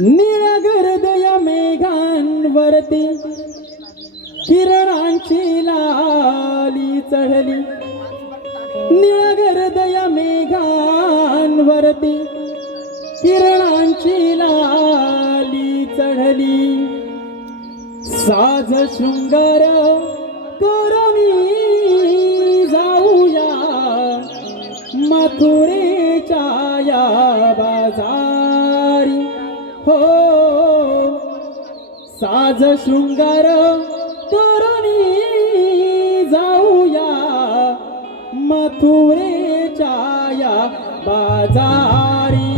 निळ्या मेघांवरती किरणांची लाली चढली. निळ्या मेघांवरती किरणांची लाली चढली. साज शृंगार करमी जाऊया. मथुरेच्या या बाजार हो. साज शृंगार तरणी जाऊया. मथुरेच्या या बाजारी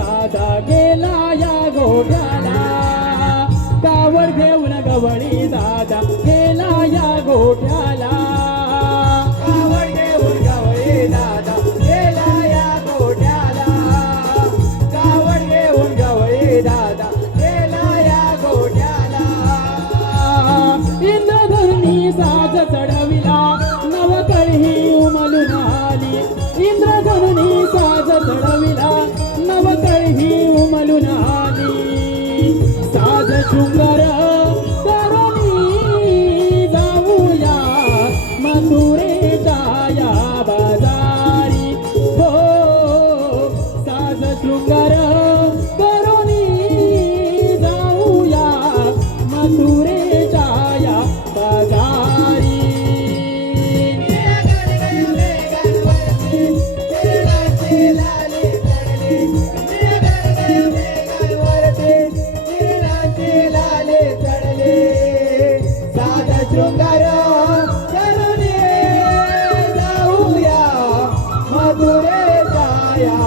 दादा गेला या गोठ्याला. कावर घेऊन गवळी दादा गेला या गोठ्याला. कावर घेऊन गवळी दादा कावर घेऊन दादा साज चढविला नवकळी उमलून आली. इंद्रधनी साज चढविला. You gotta. चढले साध शृंगार करुणे जाऊया मधुरे जाया